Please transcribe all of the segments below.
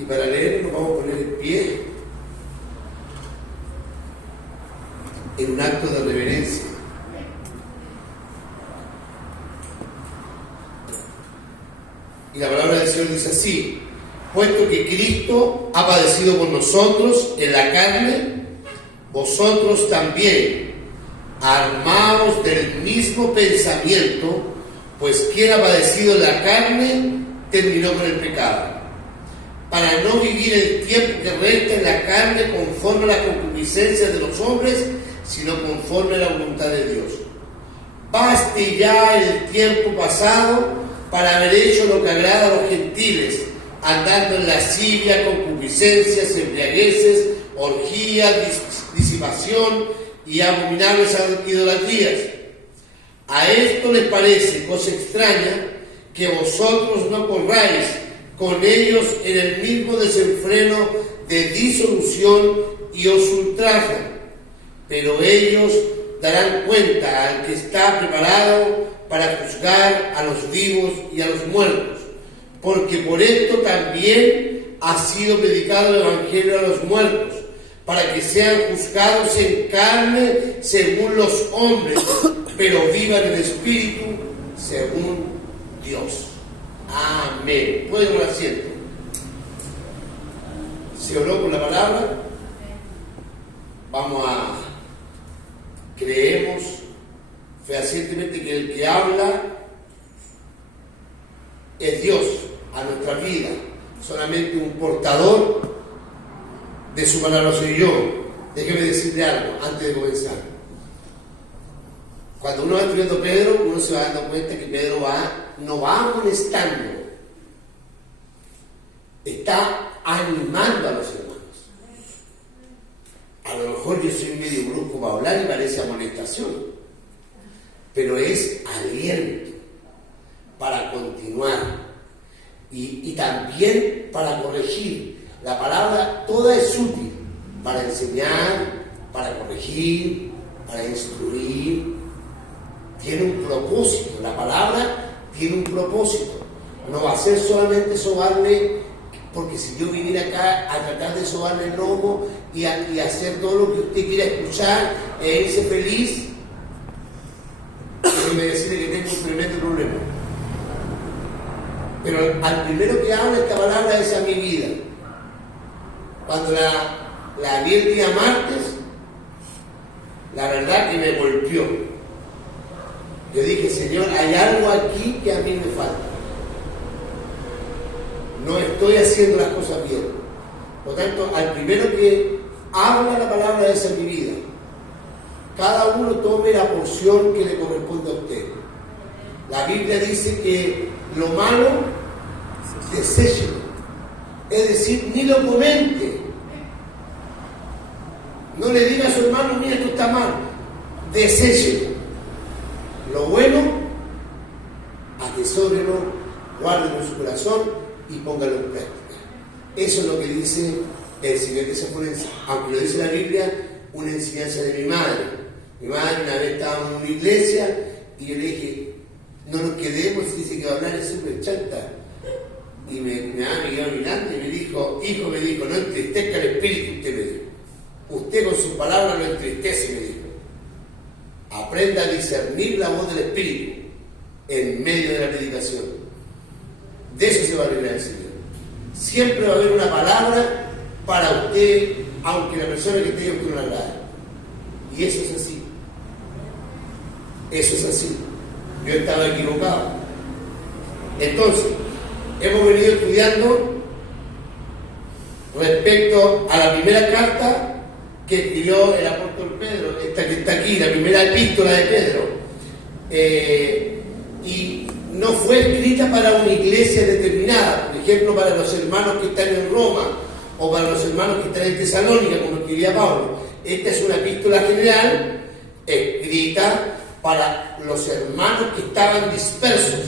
Y para leer nos vamos a poner en pie en un acto de reverencia. Y la palabra del Señor dice así: puesto que Cristo ha padecido por nosotros en la carne, vosotros también, armaos del mismo pensamiento, pues quien ha padecido en la carne, terminó con el pecado, para no vivir el tiempo que resta en la carne conforme a las concupiscencias de los hombres, sino conforme a la voluntad de Dios. Baste ya el tiempo pasado para haber hecho lo que agrada a los gentiles, andando en lascivia, concupiscencias, embriagueces, orgías, disipación y abominables idolatrías. A esto les parece cosa extraña que vosotros no corráis con ellos en el mismo desenfreno de disolución y os ultrajan, pero ellos darán cuenta al que está preparado para juzgar a los vivos y a los muertos, porque por esto también ha sido predicado el Evangelio a los muertos, para que sean juzgados en carne según los hombres, pero vivan en espíritu según Dios. Amén. Pueden tomar asiento. ¿Se oró con la palabra? Vamos a... Creemos fehacientemente que el que habla es Dios a nuestra vida, solamente un portador de su palabra soy yo. Déjeme decirle algo antes de comenzar. Cuando uno va estudiando Pedro, uno se va dando cuenta que Pedro no va amonestando, está animando a los hermanos. A lo mejor yo soy medio brusco para hablar y parece amonestación, pero es aliento para continuar y también para corregir. La palabra toda es útil para enseñar, para corregir, para instruir. Tiene un propósito, la palabra tiene un propósito. No va a ser solamente sobarle, porque si yo viniera acá a tratar de sobarle el lomo y hacer todo lo que usted quiera escuchar e irse feliz, déjeme decirle que tengo un tremendo problema. Pero al primero que habla esta palabra es a mi vida. Cuando la vi el día martes, la verdad que me golpeó. Yo dije, Señor, hay algo aquí que a mí me falta. No estoy haciendo las cosas bien. Por lo tanto, al primero que habla la palabra es en mi vida. Cada uno tome la porción que le corresponde a usted. La Biblia dice que lo malo, deséchelo. Es decir, ni lo comente. No le diga a su hermano, mira, esto está mal. Deséchelo. Lo bueno, atesórelo, guárdelo en su corazón y póngalo en práctica. Eso es lo que dice el Señor, que se pone, aunque lo dice la Biblia, una enseñanza de mi madre. Mi madre una vez estaba en una iglesia y yo le dije, no nos quedemos, y dice que va a hablar es súper chanta. Y me quedó mirando y me dijo, hijo, me dijo, no entristezca el espíritu, usted me dijo. Usted con sus palabras lo entristece, me dijo. Aprenda a discernir la voz del espíritu en medio de la predicación. De eso se va a librar el Señor. Siempre va a haber una palabra para usted, aunque la persona que esté ahí usted no la agrade. Y eso es así. Eso es así. Yo estaba equivocado. Entonces, hemos venido estudiando respecto a la primera carta que escribió el apóstol Pedro, esta que está aquí, la primera epístola de Pedro. Y no fue escrita para una iglesia determinada, por ejemplo, para los hermanos que están en Roma o para los hermanos que están en Tesalónica, como escribía Pablo. Esta es una epístola general escrita para los hermanos que estaban dispersos,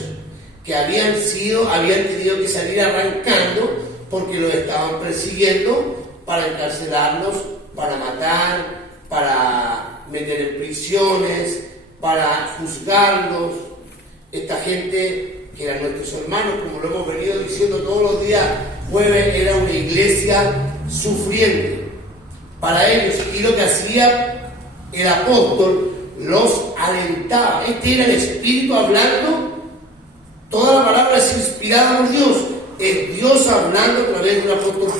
que habían tenido que salir arrancando porque los estaban persiguiendo para encarcelarlos, para matar, para meter en prisiones, para juzgarlos. Esta gente que eran nuestros hermanos, como lo hemos venido diciendo todos los días era una iglesia sufriente para ellos, y lo que hacía el apóstol los alentaba. Este era el Espíritu hablando. Toda la palabra es inspirada por Dios. Es Dios hablando a través del apóstol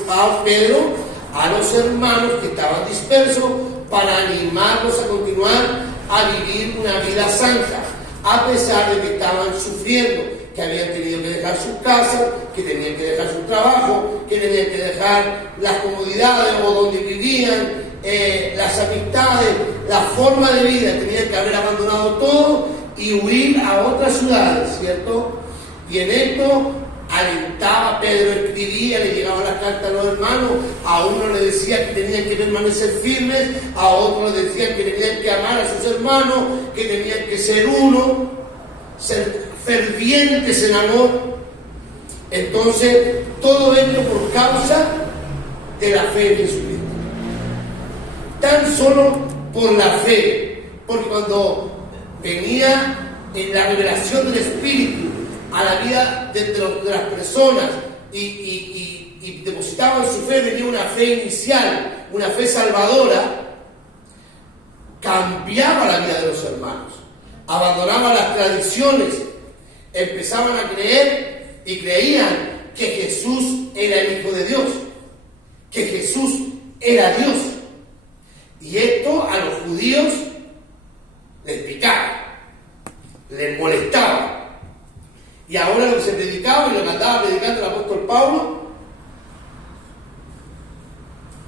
Pedro a los hermanos que estaban dispersos para animarlos a continuar a vivir una vida santa, a pesar de que estaban sufriendo, que habían tenido que dejar sus casas, que tenían que dejar su trabajo, que tenían que dejar las comodidades o donde vivían, las amistades, la forma de vida, tenían que haber abandonado todo y huir a otras ciudades, ¿cierto? Y en esto alentaba, Pedro escribía, le llegaban las cartas a los hermanos, a uno le decía que tenían que permanecer firmes, a otro le decían que tenían que amar a sus hermanos, que tenían que ser uno, ser fervientes en amor. Entonces, todo esto por causa de la fe en Jesucristo. Tan solo por la fe, porque cuando venía en la revelación del Espíritu a la vida de las personas y depositaban su fe, venía una fe inicial, una fe salvadora, cambiaba la vida de los hermanos, abandonaban las tradiciones, empezaban a creer y creían que Jesús era el Hijo de Dios, que Jesús era Dios. Y esto a los judíos les picaba, les molestaba. Y ahora lo que se predicaba y lo que andaba predicando el apóstol Pablo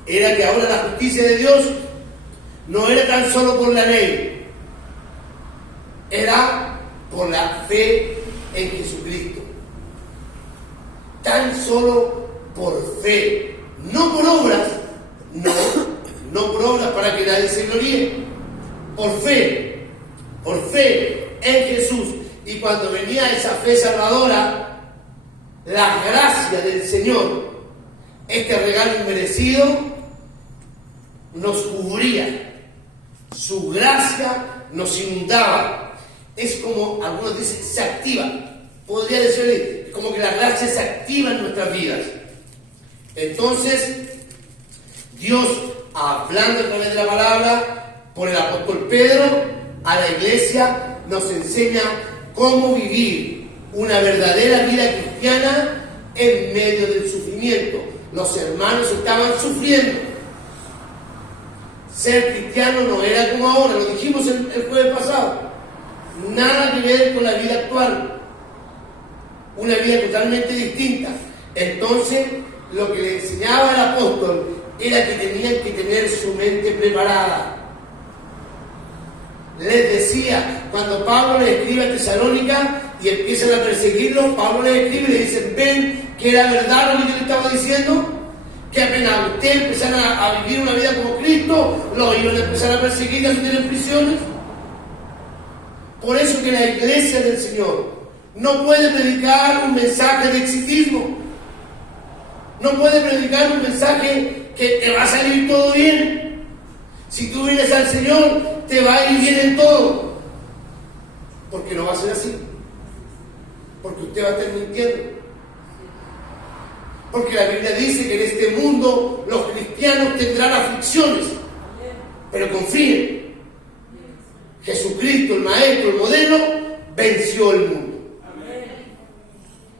era que ahora la justicia de Dios no era tan solo por la ley, era por la fe en Jesucristo. Tan solo por fe, no por obras, no por obras para que nadie se gloríe, por fe en Jesús. Y cuando venía esa fe salvadora, la gracia del Señor, este regalo inmerecido, nos cubría. Su gracia nos inundaba. Es como, algunos dicen, se activa. Podría decirle, como que la gracia se activa en nuestras vidas. Entonces, Dios, hablando a través de la palabra, por el apóstol Pedro, a la iglesia, nos enseña cómo vivir una verdadera vida cristiana en medio del sufrimiento. Los hermanos estaban sufriendo. Ser cristiano no era como ahora, lo dijimos el jueves pasado. Nada que ver con la vida actual. Una vida totalmente distinta. Entonces, lo que le enseñaba el apóstol era que tenían que tener su mente preparada. Les decía, cuando Pablo le escribe a Tesalónica y empiezan a perseguirlo, Pablo le escribe y le dice: ven, que era verdad lo que yo le estaba diciendo, que apenas ustedes empezaran a vivir una vida como Cristo, lo iban a empezar a perseguir y a meter en prisiones. Por eso que la iglesia del Señor no puede predicar un mensaje de exitismo, no puede predicar un mensaje que te va a salir todo bien. Si tú vienes al Señor, te va a ir bien en todo. Porque no va a ser así. Porque usted va a estar mintiendo. Porque la Biblia dice que en este mundo los cristianos tendrán aflicciones. Pero confíen. Jesucristo, el Maestro, el modelo, venció el mundo.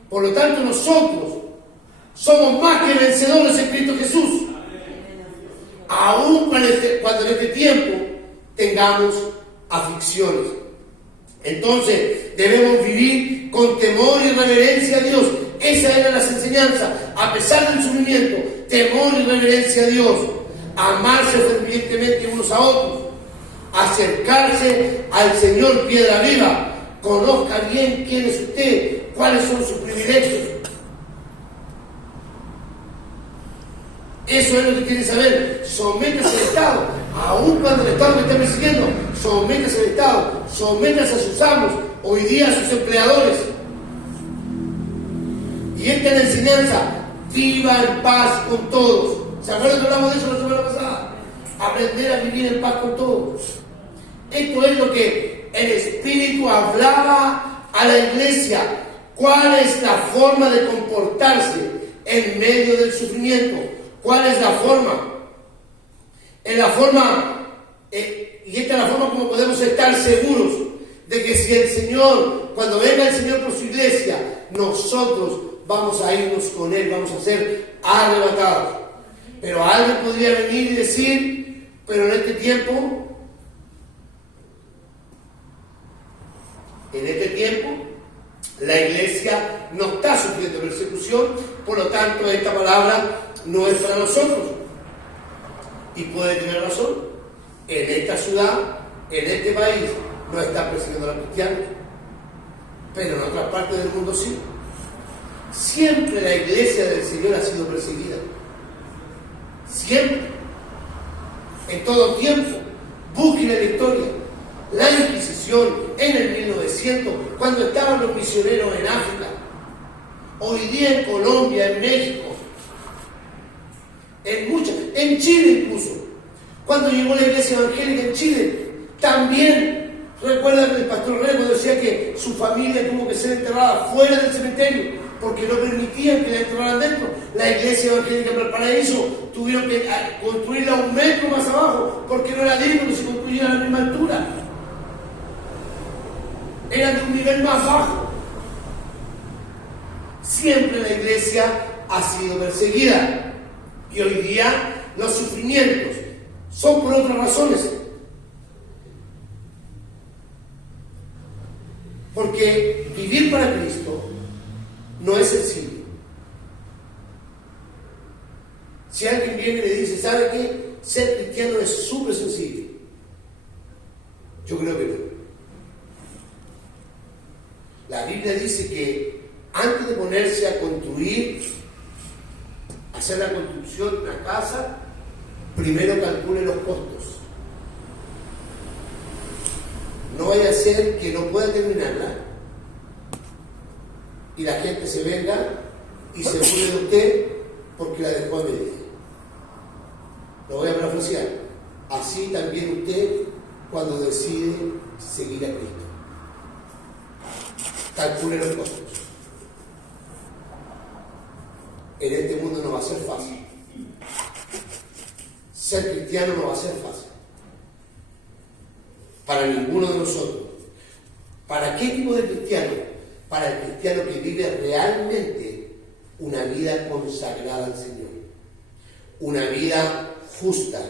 Por lo tanto, nosotros somos más que vencedores en Cristo Jesús. Aún cuando en este tiempo tengamos aflicciones. Entonces debemos vivir con temor y reverencia a Dios. Esas eran las enseñanzas. A pesar del sufrimiento, temor y reverencia a Dios. Amarse fervientemente unos a otros. Acercarse al Señor piedra viva. Conozca bien quién es usted, cuáles son sus privilegios. Eso es lo que tiene que saber. Sométase al Estado, aun cuando el Estado me está persiguiendo. Sométase al Estado, sométase a sus amos, hoy día a sus empleadores. Y esta es la enseñanza: viva en paz con todos. ¿Se acuerdan que hablamos de eso la semana pasada? Aprender a vivir en paz con todos. Esto es lo que el Espíritu hablaba a la iglesia. ¿Cuál es la forma de comportarse en medio del sufrimiento. ¿Cuál es la forma? Es la forma, y esta es la forma como podemos estar seguros de que si el Señor, cuando venga el Señor por su iglesia, nosotros vamos a irnos con Él, vamos a ser arrebatados. Pero alguien podría venir y decir, pero en este tiempo, la iglesia no está sufriendo persecución, por lo tanto esta palabra no es para nosotros. Y puede tener razón. En esta ciudad, en este país, no están persiguiendo a los cristianos, pero en otras partes del mundo sí. Siempre la iglesia del Señor ha sido perseguida. Siempre. En todo tiempo. Busquen la historia. La Inquisición en el 1900, cuando estaban los misioneros en África. Hoy día en Colombia, en México. En Chile incluso. Cuando llegó la iglesia evangélica en Chile, también recuerdan que el pastor Rego decía que su familia tuvo que ser enterrada fuera del cementerio porque no permitían que la enterraran dentro. La iglesia evangélica en Valparaíso tuvieron que construirla 1 metro más abajo porque no era digno que se construyera a la misma altura. Era de un nivel más bajo. Siempre la iglesia ha sido perseguida y hoy día los sufrimientos son por otras razones. Porque vivir para Cristo no es sencillo. Si alguien viene y le dice, ¿sabe qué? Ser cristiano es súper sencillo. Yo creo que no. La Biblia dice que antes de ponerse a construir, hacer la construcción de una casa, primero calcule los costos. No vaya a ser que no pueda terminarla y la gente se venga y se burle de usted porque la dejó a media. Lo voy a parafrasear. Así también usted cuando decide seguir a Cristo. Calcule los costos. En este mundo no va a ser fácil. Ser cristiano no va a ser fácil. Para ninguno de nosotros. ¿Para qué tipo de cristiano? Para el cristiano que vive realmente una vida consagrada al Señor. Una vida justa.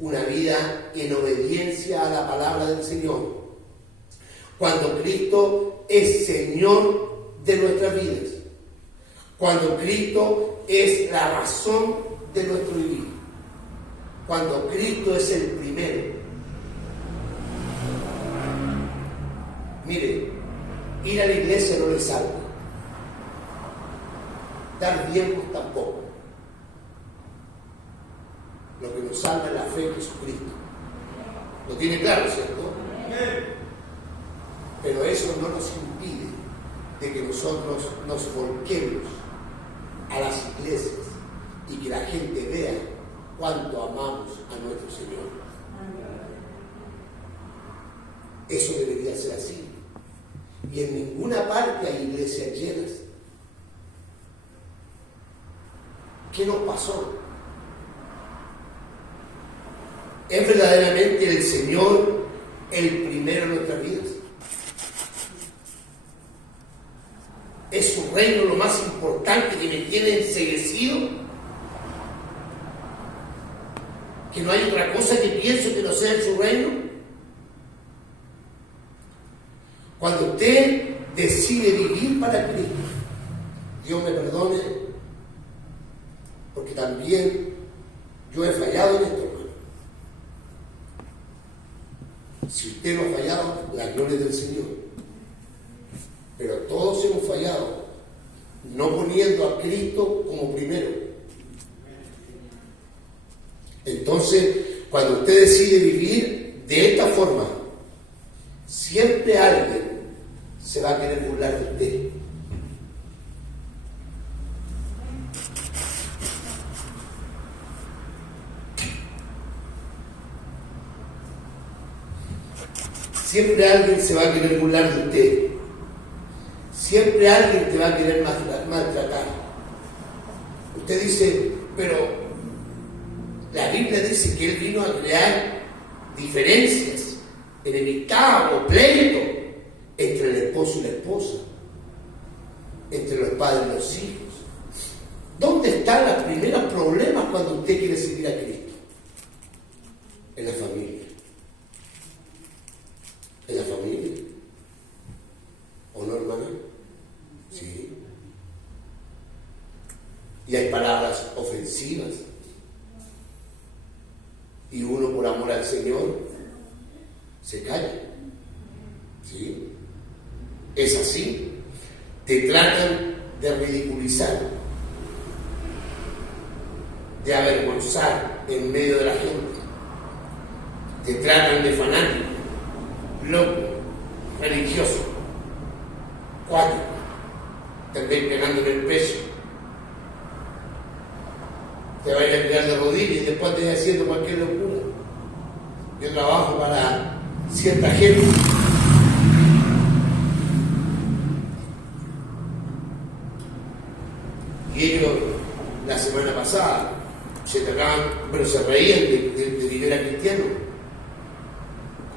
Una vida en obediencia a la palabra del Señor. Cuando Cristo es Señor de nuestras vidas. Cuando Cristo es la razón de nuestro vivir. Cuando Cristo es el primero. Mire, ir a la iglesia no le salva. Dar diezmos tampoco. Lo que nos salva es la fe en Jesucristo. ¿Lo tiene claro, cierto? Pero eso no nos impide de que nosotros nos volquemos a las iglesias y que la gente vea cuánto amamos a nuestro Señor. Eso debería ser así. Y en ninguna parte hay iglesias llenas. ¿Qué nos pasó? ¿Es verdaderamente el Señor el primero en nuestras vidas? ¿Es su reino lo más importante que me tiene enceguecido? ¿Que no hay otra cosa que pienso que no sea en su reino? Cuando usted decide vivir para Cristo, Dios me perdone, porque también yo he fallado en esto, hermano. Si usted no ha fallado, la gloria es del Señor. Pero todos hemos fallado, no poniendo a Cristo como primero. Entonces, cuando usted decide vivir de esta forma, siempre alguien se va a querer burlar de usted. Siempre alguien se va a querer burlar de usted. Siempre alguien te va a querer maltratar. Usted dice, pero la Biblia dice que Él vino a crear diferencias, enemistad o pleito entre el esposo y la esposa, entre los padres y los hijos. ¿Dónde están los primeros problemas cuando usted quiere seguir a Cristo? En la familia. ¿En la familia? ¿O no, hermana? Sí. Y hay palabras ofensivas. Y uno, por amor al Señor, se calla. ¿Sí? Es así. Te tratan de ridiculizar, de avergonzar en medio de la gente. Te tratan de fanático, loco, religioso, cuático, también pegando en el peso. Te va a ir a tirar de rodillas y después te va haciendo cualquier locura. Yo trabajo para cierta gente. Y ellos, la semana pasada, se trataban, pero se reían de vivir a cristiano.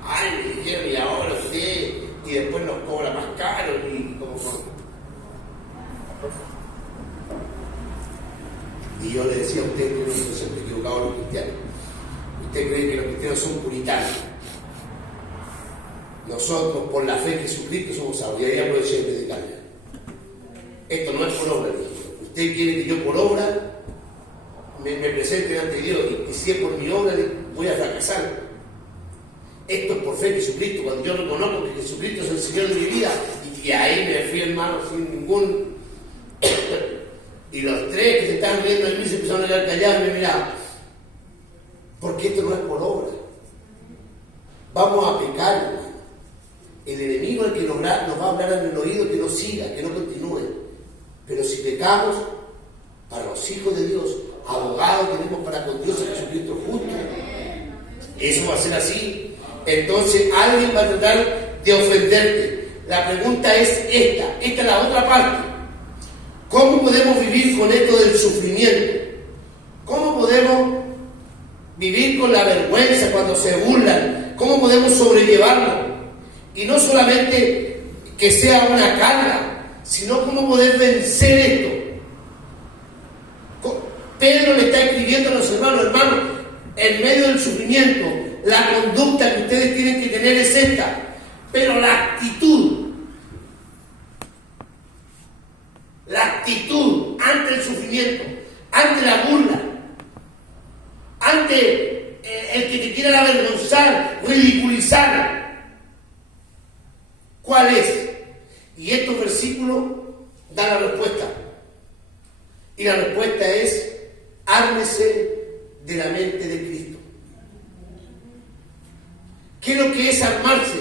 Ay, me dijeron, y ahora usted, y después nos cobra más caro, y como son. Y yo le decía a usted que no se siente equivocado a los cristianos. Usted cree que los cristianos son puritanos. Nosotros, por la fe en Jesucristo, somos salvos. Y ahí aproveché de predicarle. Esto no es por obra, dije. Usted quiere que yo por obra me presente ante Dios, y si es por mi obra voy a fracasar. Esto es por fe en Jesucristo. Cuando yo reconozco que Jesucristo es el Señor de mi vida, y ahí me fui, hermano, sin ningún... Y los tres que se estaban riendo de mí se empezaron a quedar callados y me miraban. Porque esto no es por obra. Vamos a pecar, hermano. El enemigo es el que nos va a hablar en el oído que no siga, que no continúe. Pero si pecamos, para los hijos de Dios, abogados tenemos para con Dios en Jesucristo justo. Eso va a ser así. Entonces alguien va a tratar de ofenderte. La pregunta es esta es la otra parte. ¿Cómo podemos vivir con esto del sufrimiento? ¿Cómo podemos vivir con la vergüenza cuando se burlan? ¿Cómo podemos sobrellevarlo? Y no solamente que sea una carga, sino cómo poder vencer esto. Pedro le está escribiendo a los hermanos, en medio del sufrimiento, la conducta que ustedes tienen que tener es esta, pero la actitud ante el sufrimiento, ante la burla, ante el que te quiera avergonzar, ridiculizar, ¿cuál es? Y estos versículos dan la respuesta. Y la respuesta es: ármese de la mente de Cristo. ¿Qué es lo que es armarse?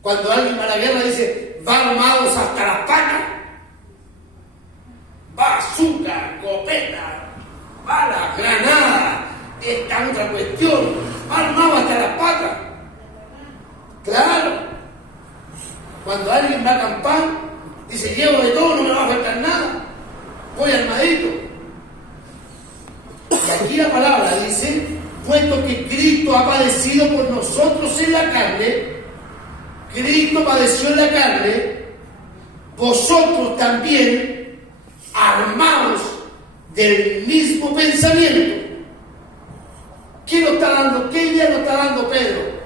Cuando alguien va a la guerra dice, va armados hasta las patas. Bazooka, escopeta, bala, granada, esta otra cuestión, armado hasta las patas. Claro. Cuando alguien va a acampar, dice, llevo de todo, no me va a faltar nada. Voy armadito. Y aquí la palabra dice, puesto que Cristo ha padecido por nosotros en la carne, Cristo padeció en la carne, vosotros también, armados del mismo pensamiento. ¿Qué nos está dando? ¿Qué idea nos está dando Pedro?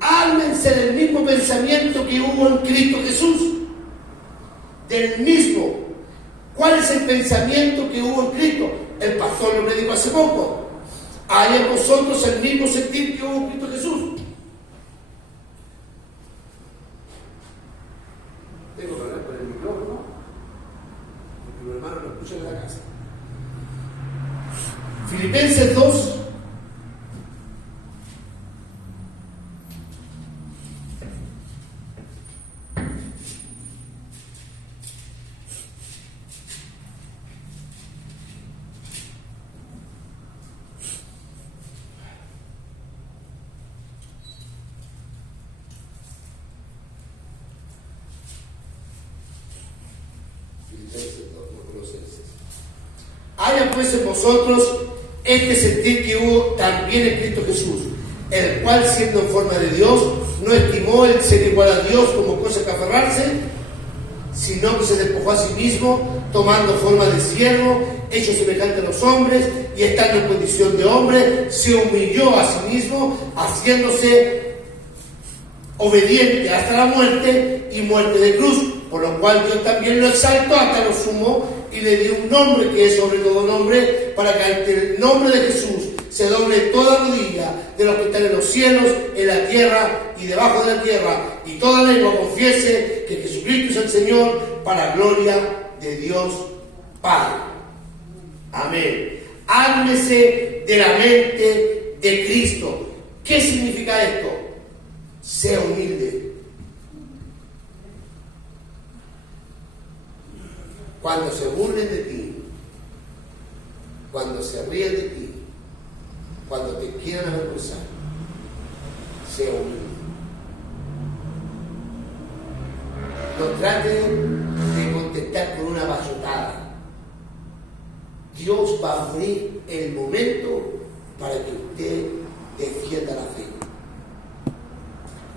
Ármense del mismo pensamiento que hubo en Cristo Jesús. Del mismo. ¿Cuál es el pensamiento que hubo en Cristo? El pastor lo predicó hace poco. Hay en vosotros el mismo sentir que hubo en Cristo Jesús. Tengo que hablar con el micrófono, porque mi hermano lo escucha en la casa. Filipenses 2. Filipenses 2, no Colosenses. Haya pues en vosotros este sentir que hubo también en Cristo Jesús, el cual siendo en forma de Dios, no estimó el ser igual a Dios como cosa que aferrarse, sino que se despojó a sí mismo, tomando forma de siervo, hecho semejante a los hombres, y estando en condición de hombre, se humilló a sí mismo, haciéndose obediente hasta la muerte y muerte de cruz, por lo cual Dios también lo exaltó hasta lo sumo y le dio un nombre que es sobre todo nombre, para que ante el nombre de Jesús se doble toda rodilla de los que están en los cielos, en la tierra y debajo de la tierra, y toda lengua confiese que Jesucristo es el Señor, para gloria de Dios Padre. Amén. Ármese de la mente de Cristo. ¿Qué significa esto? Sea humilde. Cuando se burlen de ti, cuando se ríen de ti, cuando te quieran avergonzar, sea humilde. No trate de contestar con una bayotada. Dios va a abrir el momento para que usted defienda la fe.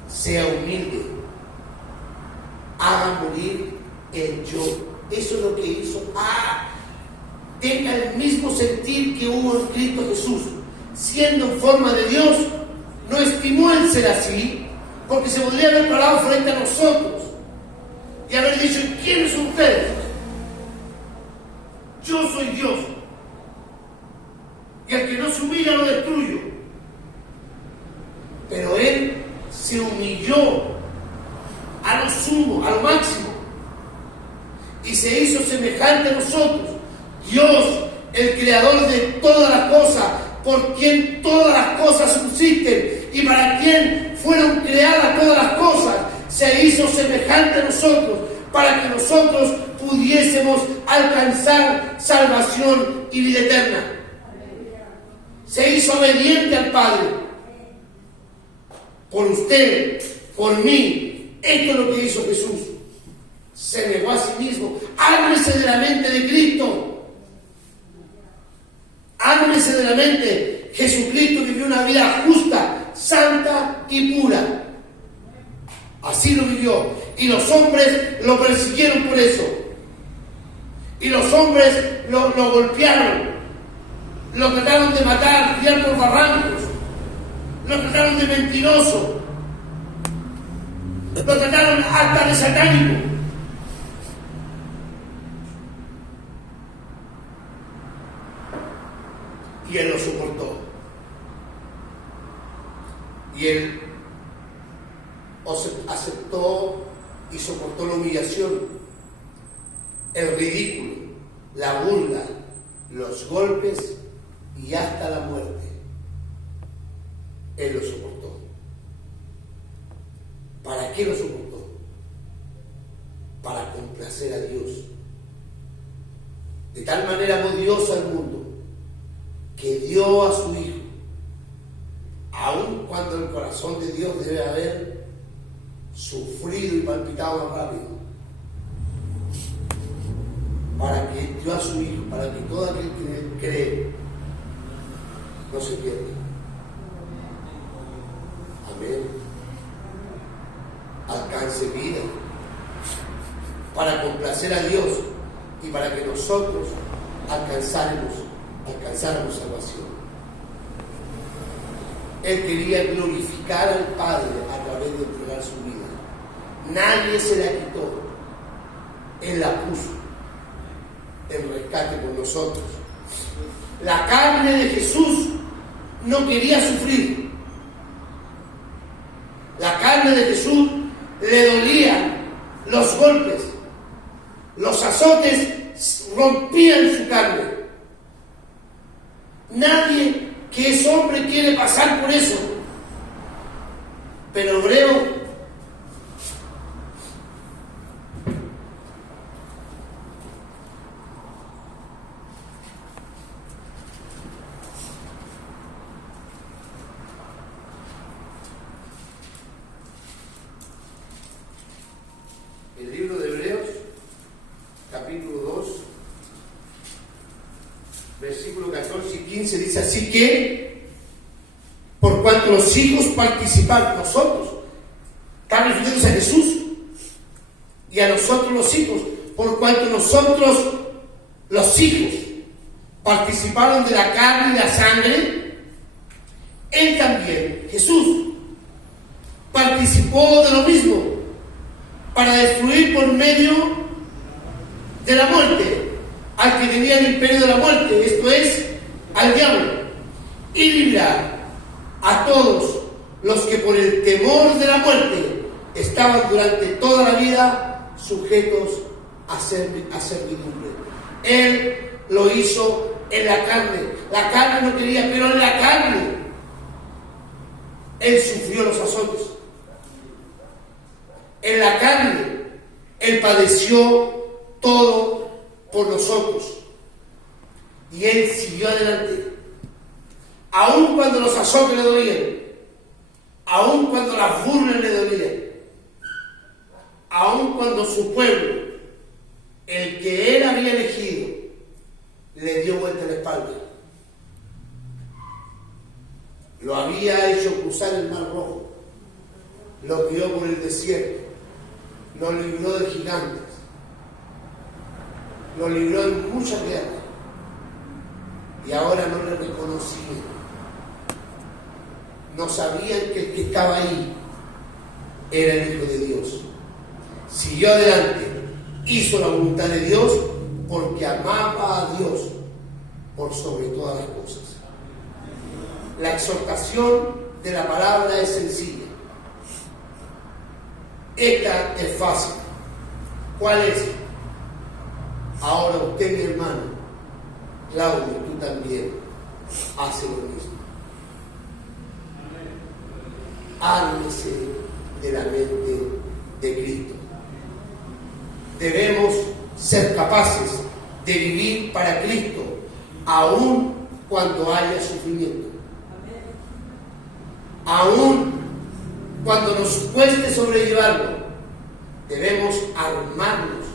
Sea humilde. Haga morir el yo. Eso es lo que hizo. Tenga el mismo sentir que hubo en Cristo Jesús. Siendo en forma de Dios, no estimó el ser así, porque se podría haber parado frente a nosotros y haber dicho: ¿quiénes son ustedes? Yo soy Dios, y al que no se humilla lo destruyo. Pero Él se humilló a lo sumo, a lo máximo, y se hizo semejante a nosotros. Dios, el creador de todas las cosas, por quien todas las cosas subsisten y para quien fueron creadas todas las cosas, se hizo semejante a nosotros para que nosotros pudiésemos alcanzar salvación y vida eterna. Se hizo obediente al Padre. Por usted, por mí. Esto es lo que hizo Jesús. Se negó a sí mismo. Ármese de la mente de Cristo. Ármese de la mente. Jesucristo vivió una vida justa, santa y pura. Así lo vivió. Y los hombres lo persiguieron por eso. Y los hombres lo golpearon. Lo trataron de matar, tirar por barrancos. Lo trataron de mentiroso. Lo trataron hasta de satánico. Y Él lo soportó. Y Él aceptó y soportó la humillación, el ridículo, la burla, los golpes y hasta la muerte. Él lo soportó. ¿Para qué lo soportó? Para complacer a Dios. De tal manera amó Dios al mundo que dio a su Hijo, aun cuando el corazón de Dios debe haber sufrido y palpitado más rápido, para que dio a su Hijo, para que todo aquel que en Él cree no se pierda. Amén. Alcance vida, para complacer a Dios y para que nosotros alcanzáramos salvación. Él quería glorificar al Padre a través de entregar su vida. Nadie se la quitó. Él la puso en rescate por nosotros. La carne de Jesús no quería sufrir. La carne de Jesús le dolían los golpes. Los azotes rompían su carne. Nadie que es hombre quiere pasar por eso. Pero Hebreo el libro de Hebreos, capítulo 2, versículos 14 y 15 dice: así que, por cuanto los hijos participan, nosotros, están refiriéndose a Jesús y a nosotros los hijos, por cuanto nosotros los hijos participaron de la carne y la sangre, Él también, Jesús, participó de lo mismo, para destruir por medio de la muerte al que tenía el imperio de la muerte, esto es, al diablo, y librar a todos los que por el temor de la muerte estaban durante toda la vida sujetos a servidumbre. Él lo hizo en la carne. La carne no quería, pero en la carne Él sufrió los azotes. En la carne Él padeció todo por nosotros. Y Él siguió adelante. Aun cuando los azotes le dolían, aun cuando las burlas le dolían, aun cuando su pueblo, el que Él había elegido, le dio vuelta la espalda. Lo había hecho cruzar el Mar Rojo, lo guió por el desierto, lo libró de gigantes, lo libró en muchas guerras, y ahora no le reconocían. No sabían que el que estaba ahí era el Hijo de Dios. Siguió adelante, hizo la voluntad de Dios, porque amaba a Dios por sobre todas las cosas. La exhortación de la palabra es sencilla. Esta es fácil. ¿Cuál es? Ahora usted, mi hermano, Claudio, tú también, hace lo mismo. Ármese de la mente de Cristo. Debemos ser capaces de vivir para Cristo, aun cuando haya sufrimiento. Aun cuando nos cueste sobrellevarlo, debemos armarnos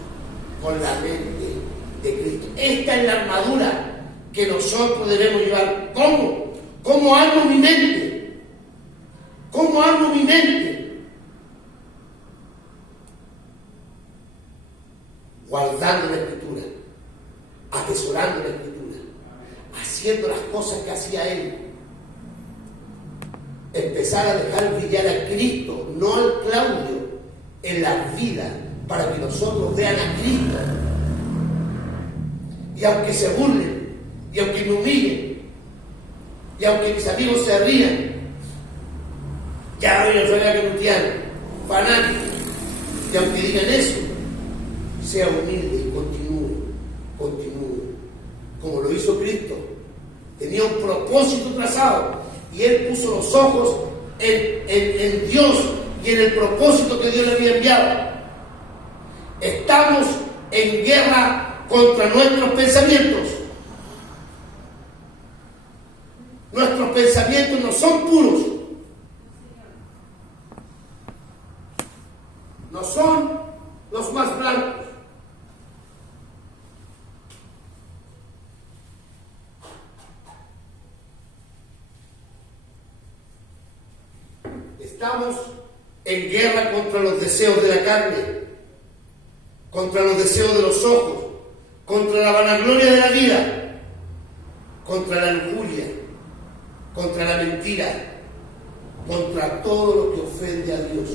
con la mente de Cristo. Esta es la armadura que nosotros debemos llevar. ¿Cómo? ¿Cómo armo mi mente? ¿Cómo armo mi mente? Guardando la Escritura, atesorando la Escritura, haciendo las cosas que hacía Él. Empezar a dejar brillar a Cristo, no al Claudio, en la vida, para que nosotros vean a Cristo. Y aunque se burlen, y aunque me humillen, y aunque mis amigos se rían, ya hoy no soy cristiano, fanático, y aunque digan eso, sea humilde y continúe, como lo hizo Cristo. Tenía un propósito trazado, y Él puso los ojos en Dios y en el propósito que Dios le había enviado. Estamos en guerra contra nuestros pensamientos. Nuestros pensamientos no son puros, no son los más blancos. Estamos en guerra contra los deseos de la carne, contra los deseos de los ojos, contra la vanagloria de la vida, contra la lujuria, contra la mentira, contra todo lo que ofende a Dios.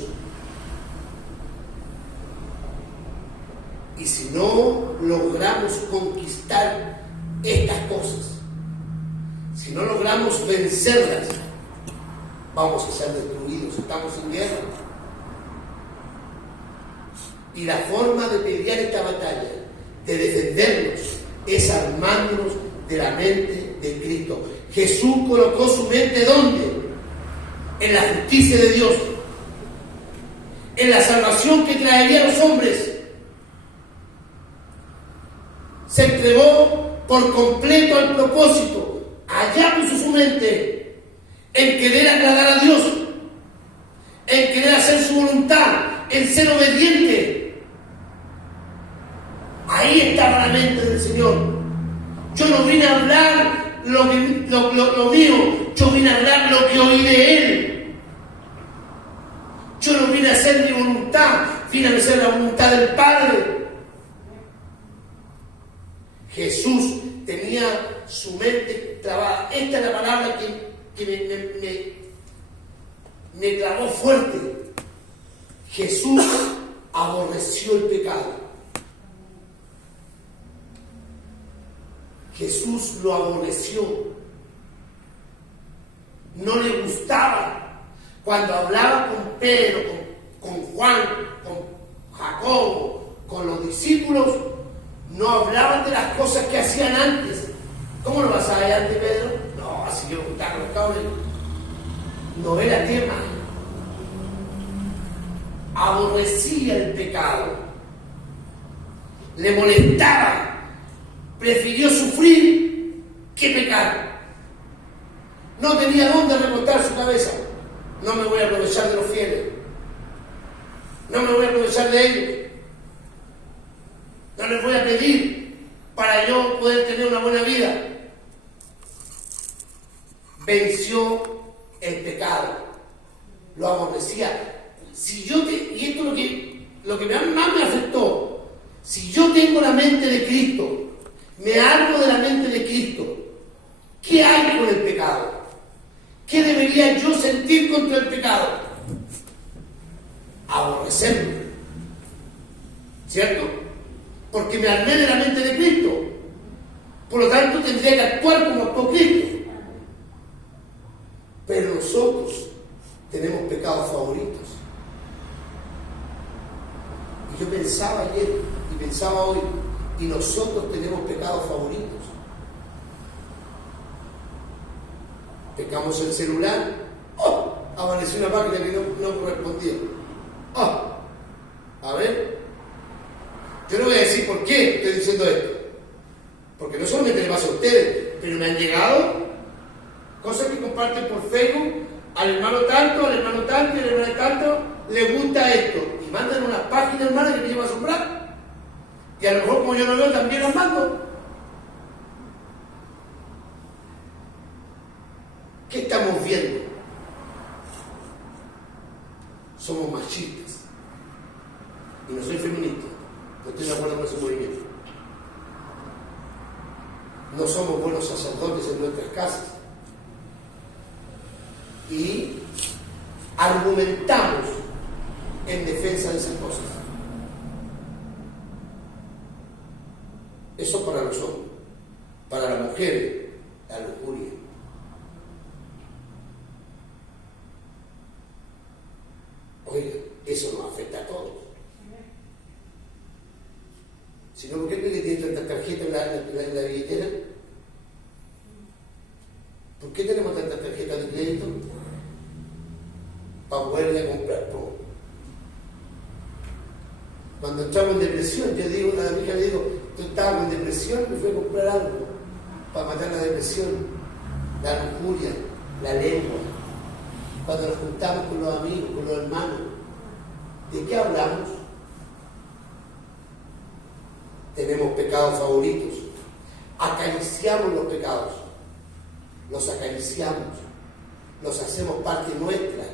Y si no logramos conquistar estas cosas, si no logramos vencerlas, vamos a ser destruidos. Estamos en guerra. Y la forma de pelear esta batalla, de defendernos, es armándonos de la mente de Cristo. Jesús colocó su mente ¿dónde? En la justicia de Dios, en la salvación que traería a los hombres. Se entregó por completo al propósito. Allá puso su mente, en querer agradar a Dios, en querer hacer su voluntad, en ser obediente. Ahí estaba la mente del Señor. Yo no vine a hablar lo mío, yo vine a hablar lo que oí de Él. Yo no vine a hacer mi voluntad, vine a hacer la voluntad del Padre. Jesús tenía su mente trabada. Esta es la palabra que me clavó fuerte. Jesús aborreció el pecado. Jesús lo aborreció. No le gustaba. Cuando hablaba con Pedro, con Juan, con Jacobo, con los discípulos, no hablaban de las cosas que hacían antes. ¿Cómo lo vas a ver antes, Pedro? No, así que me gustaban los cabros. No era tema. Aborrecía el pecado. Le molestaba. Prefirió sufrir que pecar. No tenía dónde recostar su cabeza. No me voy a aprovechar de los fieles. No me voy a aprovechar de ellos. No les voy a pedir para yo poder tener una buena vida. Venció el pecado. Lo aborrecía. Y esto es lo que más me afectó. Si yo tengo la mente de Cristo, me armo de la mente de Cristo, ¿qué hay con el pecado? ¿Qué debería yo sentir contra el pecado? Aborrecerlo. ¿Cierto? Porque me armé de la mente de Cristo. Por lo tanto, tendría que actuar como actuó Cristo. Pero nosotros tenemos pecados favoritos. Y yo pensaba ayer y pensaba hoy, y nosotros tenemos pecados favoritos. Pecamos el celular. ¡Oh! Apareció una página que no correspondía. ¡Oh! A ver. Yo no voy a decir por qué estoy diciendo esto. Porque no solamente le pasa a ustedes, pero me han llegado cosas que comparten por Facebook. Al hermano tanto, al hermano tanto, al hermano tanto, le gusta esto. Y mandan unas páginas, hermano, que me llevan a asombrar. Y a lo mejor, como yo lo veo, también las mando. ¿Qué estamos viendo? Somos machistas. Y no soy feminista. No estoy de acuerdo con ese movimiento. No somos buenos sacerdotes en nuestras casas. Y argumentamos en defensa de esas cosas. Eso para los hombres. Para las mujeres, la lujuria. Oiga, eso nos afecta a todos. Si no, ¿por qué cree que tiene tantas tarjetas en la billetera? ¿Por qué tenemos tantas tarjetas de crédito? Para poderle comprar todo. Cuando entramos en depresión, yo digo, a mi hija le digo, tú estabas con depresión, me fui a comprar algo para matar la depresión, la lujuria, la lengua. Cuando nos juntamos con los amigos, con los hermanos, ¿de qué hablamos? Tenemos pecados favoritos. Acariciamos los pecados. Los acariciamos. Los hacemos parte nuestra.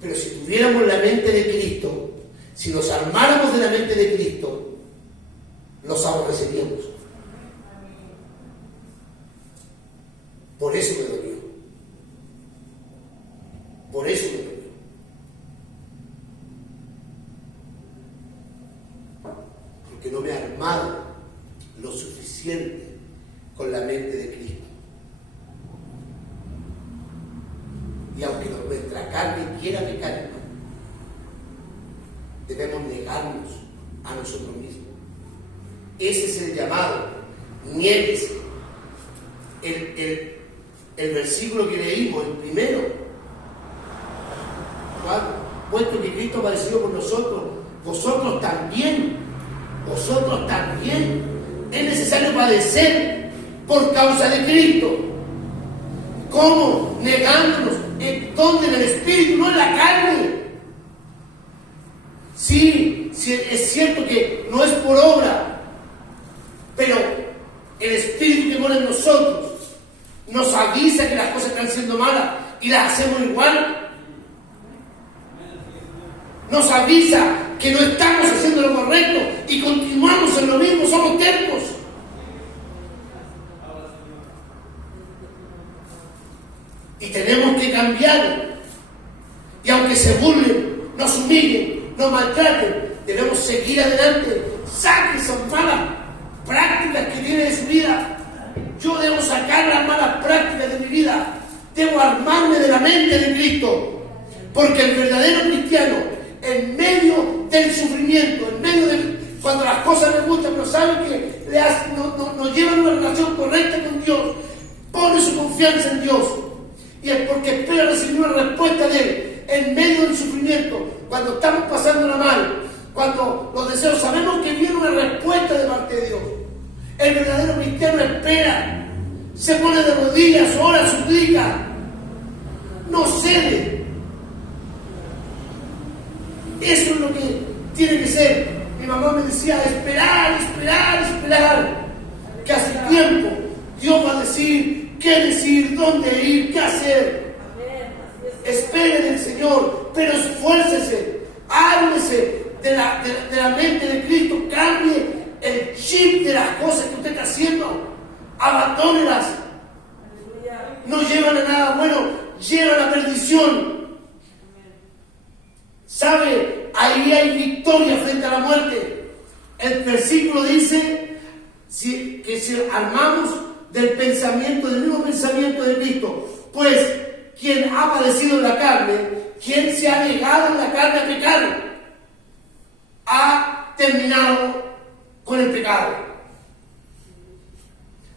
Pero si tuviéramos la mente de Cristo, si nos armáramos de la mente de Cristo, los aborreceríamos. Por eso me dolió. Por eso me dolió. Porque no me he armado lo suficiente con la mente de Cristo. Y aunque nuestra carne quiera pecar, debemos negarnos a nosotros mismos. Ese es el llamado. Niéguese. El versículo que leímos, el primero. Puesto que Cristo apareció por nosotros, vosotros también. Es necesario padecer por causa de Cristo. ¿Cómo? Negándonos. ¿Dónde? En el Espíritu, no en la carne. Sí, es cierto que no es por obra, pero el Espíritu que mora en nosotros nos avisa que las cosas están siendo malas y las hacemos igual. Nos avisa que no estamos haciendo lo correcto y continuamos en lo mismo, somos tercos. Y tenemos que cambiar. Y aunque se burlen, nos humillen, nos maltraten, debemos seguir adelante. Saque esas malas prácticas que tiene de su vida. Yo debo sacar las malas prácticas de mi vida. Debo armarme de la mente de Cristo. Porque el verdadero cristiano, en medio del sufrimiento, en medio de cuando las cosas le gustan, pero sabe que no llevan una relación correcta con Dios, pone su confianza en Dios. Y es porque espera recibir una respuesta de Él. En medio del sufrimiento, cuando estamos pasándola mal, cuando los deseos, sabemos que viene una respuesta de parte de Dios. El verdadero cristiano espera, se pone de rodillas, ora, suplica, no cede. Eso es lo que tiene que ser. Mi mamá me decía, esperar, esperar, esperar. Que hace tiempo Dios va a decir qué decir, dónde ir, qué hacer. Espere del Señor, pero esfuércese, ármese de la mente de Cristo, cambie el chip de las cosas que usted está haciendo, abandónelas. No llevan a nada bueno, llevan a perdición. ¿Sabe? Ahí hay victoria frente a la muerte. El versículo dice que si armamos del mismo pensamiento de Cristo, pues quien ha padecido en la carne, quien se ha negado en la carne a pecar, ha terminado con el pecado.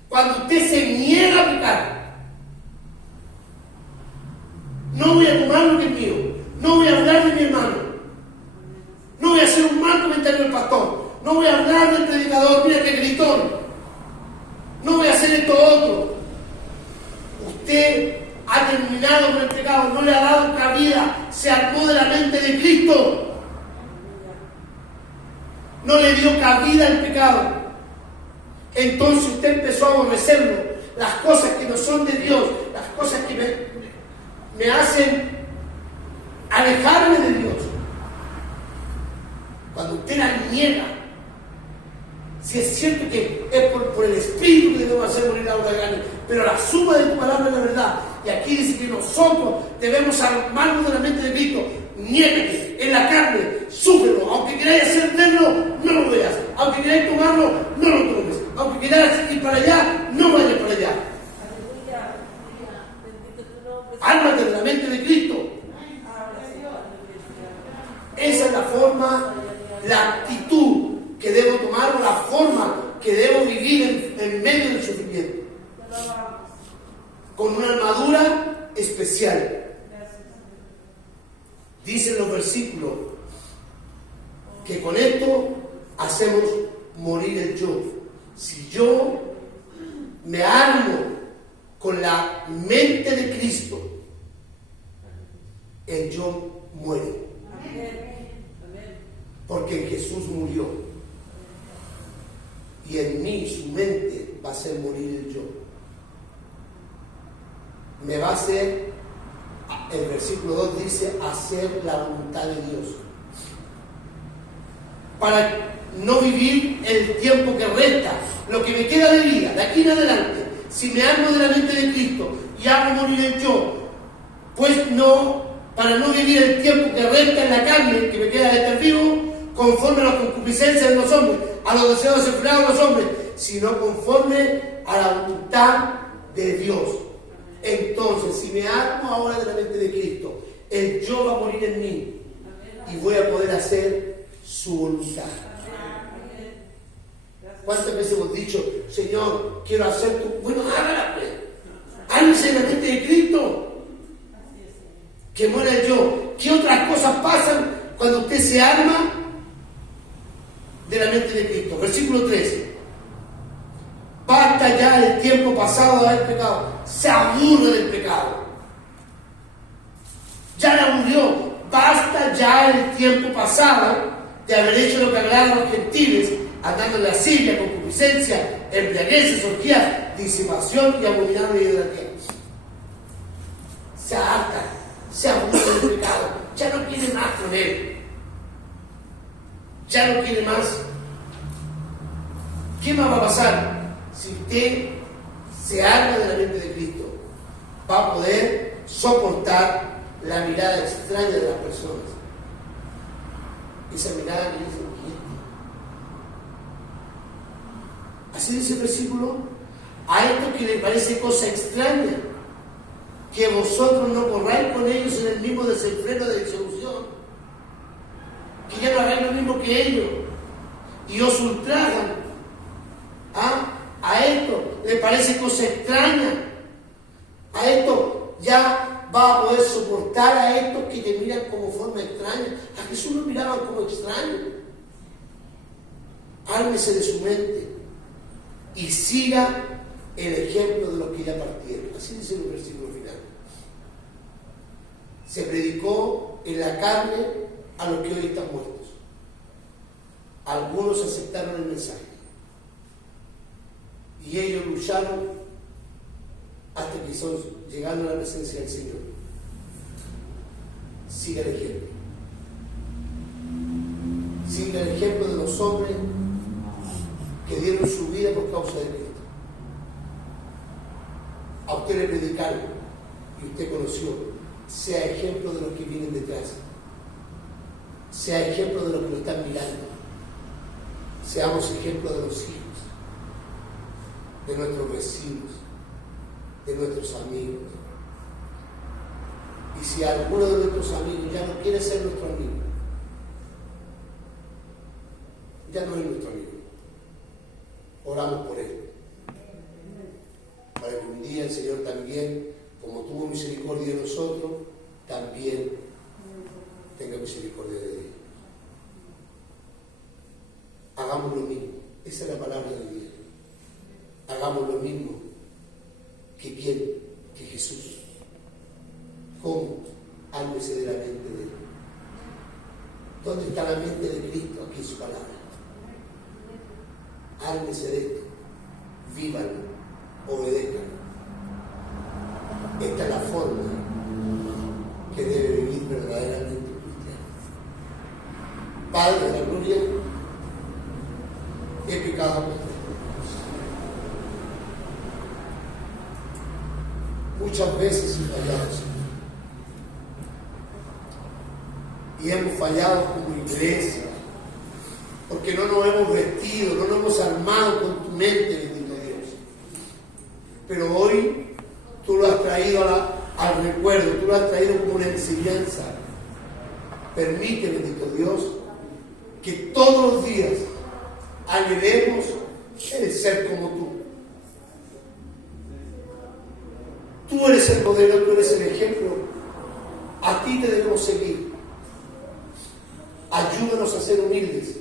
Cuando usted se niega a pecar, no voy a tomar lo que es mío, no voy a hablar de mi hermano, no voy a hacer un mal comentario del pastor, no voy a hablar del predicador, mira que gritón, no voy a hacer esto otro. Usted ha terminado con el pecado, no le ha dado cabida, se armó de la mente de Cristo, no le dio cabida al pecado. Entonces usted empezó a aborrecerlo, las cosas que no son de Dios, las cosas que me hacen alejarme de Dios. Cuando usted la niega, si es cierto que es por el Espíritu que debemos hacer morir la obra de carne, pero la suma de tu palabra es la verdad. Y aquí dice que nosotros debemos armarnos de la mente de Cristo. Niégate en la carne, súfrelo. Aunque queráis hacer verlo, no lo veas. Aunque queráis tomarlo, no lo tomes. Aunque queráis ir para allá, no vayas para allá. Ármate de la mente de Cristo. Esa es la forma, la actitud que debo tomar, o la forma que debo vivir en medio del sufrimiento. Con una armadura especial. Dicen los versículos que con esto hacemos morir el yo. Si yo me armo con la mente de Cristo, el yo muere. Porque en Jesús murió. Y en mí, su mente, va a hacer morir el yo. Me va a hacer, el versículo 2 dice, hacer la voluntad de Dios. Para no vivir el tiempo que resta, lo que me queda de vida, de aquí en adelante, si me armo de la mente de Cristo y hago morir el yo, pues no, para no vivir el tiempo que resta en la carne, que me queda de estar vivo, conforme a las concupiscencias de los hombres, a los deseos desenfrenados de los hombres, sino conforme a la voluntad de Dios. Entonces, si me armo ahora de la mente de Cristo, el yo va a morir en mí y voy a poder hacer su voluntad. ¿Cuántas veces hemos dicho, Señor, quiero hacer tu... Bueno, hágala pues. Ármese en la mente de Cristo. Que muera el yo. ¿Qué otras cosas pasan cuando usted se arma de la mente de Cristo? Versículo 13. Basta ya el tiempo pasado de haber pecado. Se aburre del pecado. Ya le aburrió. Basta ya el tiempo pasado de haber hecho lo que agrada a los gentiles, andando en lascivia, concupiscencia, embriagueces, orgías, disipación y abominable idolatría. Se harta, se abusa del pecado, ya no quiere más con él, ya no quiere más. ¿Qué más va a pasar? Si usted se arma de la mente de Cristo, va a poder soportar la mirada extraña de las personas. Esa mirada que dice, así dice el versículo, a esto que le parece cosa extraña, que vosotros no corráis con ellos en el mismo desenfreno de disolución, que ya no hagáis lo mismo que ellos, y os ultrajan. A esto le parece cosa extraña, a esto ya va a poder soportar a estos que te miran como forma extraña. A Jesús lo miraban como extraño. Ármese de su mente y siga el ejemplo de los que ya partieron. Así dice el versículo final. Se predicó en la carne a los que hoy están muertos. Algunos aceptaron el mensaje y ellos lucharon hasta que llegaron a la presencia del Señor. Siga el ejemplo. Siga el ejemplo de los hombres que dieron su vida por causa de Cristo. A usted le predicaron y usted conoció. Sea ejemplo de los que vienen detrás. Sea ejemplo de los que lo están mirando. Seamos ejemplo de los hijos, de nuestros vecinos, de nuestros amigos. Y si alguno de nuestros amigos ya no quiere ser nuestro amigo, ya no es nuestro amigo, oramos por él, para que un día el Señor también, como tuvo misericordia de nosotros, también tenga misericordia de él. Hagamos lo mismo. Esa es la palabra de Dios. Hagamos lo mismo que ¿quién? Que Jesús. ¿Cómo? Ármese de la mente de él. ¿Dónde está la mente de Cristo? Aquí en su palabra. Ármese de esto. Vívanlo. Obedézcanlo. Esta es la forma que debe vivir verdaderamente el cristiano. Padre de la gloria, he pecado contra ti. Muchas veces he fallado, Señor. Y hemos fallado como iglesia, porque no nos hemos vestido, no nos hemos armado con tu mente, bendito Dios. Pero hoy tú lo has traído al recuerdo, tú lo has traído como una enseñanza. Permite, bendito Dios, que todos los días anhelemos el ser como tú. Tú eres el modelo, tú eres el ejemplo. A ti te debemos seguir. Ayúdanos a ser humildes.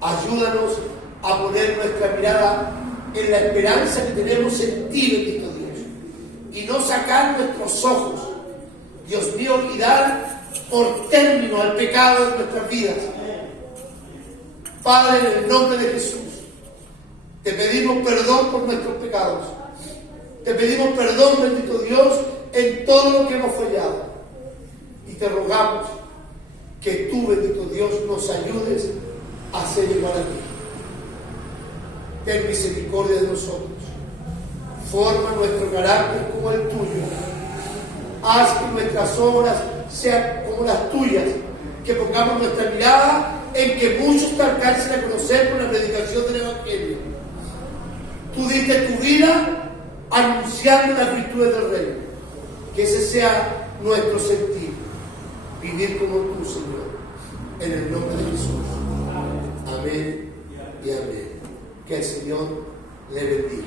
Ayúdanos a poner nuestra mirada en la esperanza que tenemos en ti, bendito Dios. Y no sacar nuestros ojos, Dios mío, y dar por término al pecado de nuestras vidas. Padre, en el nombre de Jesús, te pedimos perdón por nuestros pecados. Te pedimos perdón, bendito Dios, en todo lo que hemos fallado. Y te rogamos que tú, bendito Dios, nos ayudes a ser igual a ti. Ten misericordia de nosotros. Forma nuestro carácter como el tuyo. Haz que nuestras obras sean como las tuyas. Que pongamos nuestra mirada en que muchos te alcancen a conocer por la predicación del Evangelio. Tú diste tu vida anunciando las virtudes del Reino. Que ese sea nuestro sentir. Vivir como tú, Señor. En el nombre de Jesús. Amén y amén. Que el Señor le bendiga.